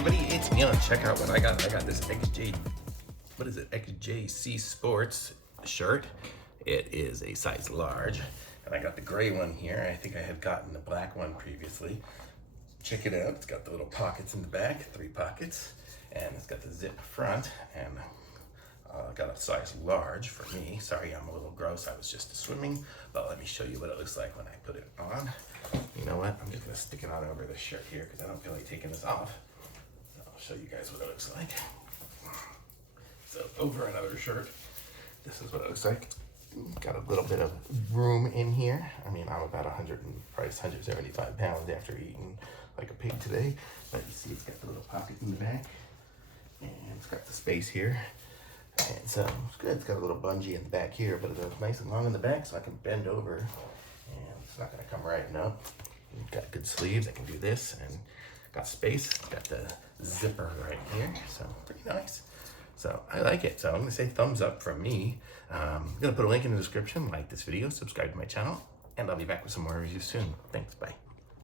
everybody, it's Neil. Check out what I got. I got this XGC Sports shirt. It is a size large, and I got the gray one here. I think I had gotten the black one previously. Check it out. It's got the little pockets in the back, 3 pockets, and it's got the zip front, and got a size large for me. Sorry, I'm a little gross. I was just swimming, but let me show you what it looks like when I put it on. You know what? I'm just gonna stick it on over this shirt here because I don't feel like taking this off. So I'll show you guys what it looks like. So over another shirt, this is what it looks like. Got a little bit of room in here. I mean, I'm about 175 pounds after eating like a pig today. But you see, it's got the little pocket in the back, and it's got the space here. And so it's good. It's got a little bungee in the back here, but it goes nice and long in the back, so I can bend over, and it's not going to come right up. Got good sleeves. I can do this, and got space. Got the zipper right here, so pretty nice. So I like it. So I'm going to say thumbs up from me. I'm going to put a link in the description. Like this video, subscribe to my channel, and I'll be back with some more reviews soon. Thanks. Bye.